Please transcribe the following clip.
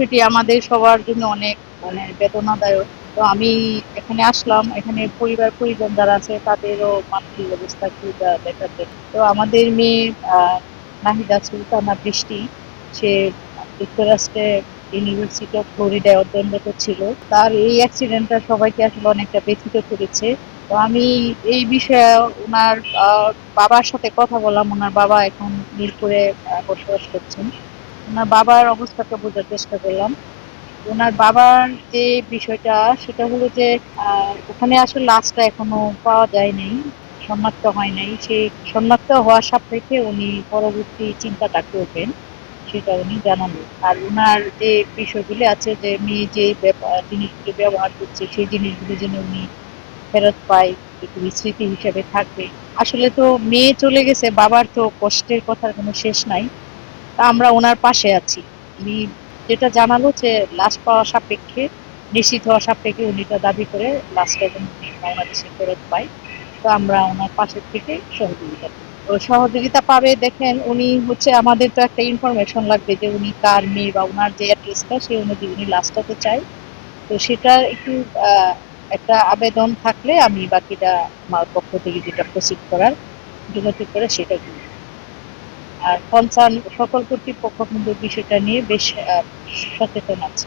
বিষয়টি আমাদের সবার জন্য অনেক মানে বেদনাদায়ক। তো আমি এখানে আসলাম, এখানে পরিবার পরিজন যারা আছে তাদেরও মানসিক অবস্থা একটু দেখাতে। তো আমাদের মেয়ে আহ নাহিদা সুলতানা বৃষ্টি, সে যুক্তরাষ্ট্রে ইউনিভার্সিটি অফ ফ্লোরিডায় অধ্যয়নরত ছিল। তার এই অ্যাক্সিডেন্টটা সবাইকে আসলে অনেকটা ব্যথিত করেছে। তো আমি এই বিষয়ে ওনার আহ, বাবার সাথে কথা বললাম। ওনার বাবা এখন মিরপুরে বসবাস করছেন। ওনার বাবার অবস্থাটা বোঝার চেষ্টা করলাম। ওনার বাবার যে বিষয়টা, সেটা হলো যে ওখানে আসলে লাশটা এখনো পাওয়া যায়নি, শনাক্ত হয় নাই। সেই শনাক্ত হওয়ার সাপেক্ষে উনি পরবর্তী চিন্তাটা করবেন, সেটা উনি জানালেন। আর উনার যে বিষয়গুলি আছে, যে মেয়ে যে জিনিসগুলি ব্যবহার করছে সেই জিনিসগুলি যেন উনি ফেরত পায়, এগুলি স্মৃতি হিসেবে থাকবে। আসলে তো মেয়ে চলে গেছে, বাবার তো কষ্টের কথার কোনো শেষ নাই। তা আমরা ওনার পাশে আছি। উনি যেটা জানালো যে লাশ পাওয়া সাপেক্ষে, নিশ্চিত হওয়া সাপেক্ষে উনি এটা দাবি করে লাশটা যেন উনি বাংলাদেশে ফেরত পায়। তো আমরা ওনার পাশে থেকে সহযোগিতা করি। তো সহযোগিতা পাবে, দেখেন উনি হচ্ছে, আমাদের তো একটা ইনফরমেশন লাগবে যে উনি কার মেয়ে, বা ওনার যে অ্যাড্রেসটা সেই অনুযায়ী উনি লাশটাতে চাই। তো সেটা একটু একটা আবেদন থাকলে আমি বাকিটা আমার পক্ষ থেকে যেটা প্রসিড করার যোগাযোগ করে সেটা করি। আর কনসার্ন সকল কর্তৃপক্ষ কিন্তু বিষয়টা নিয়ে বেশ সচেতন আছে।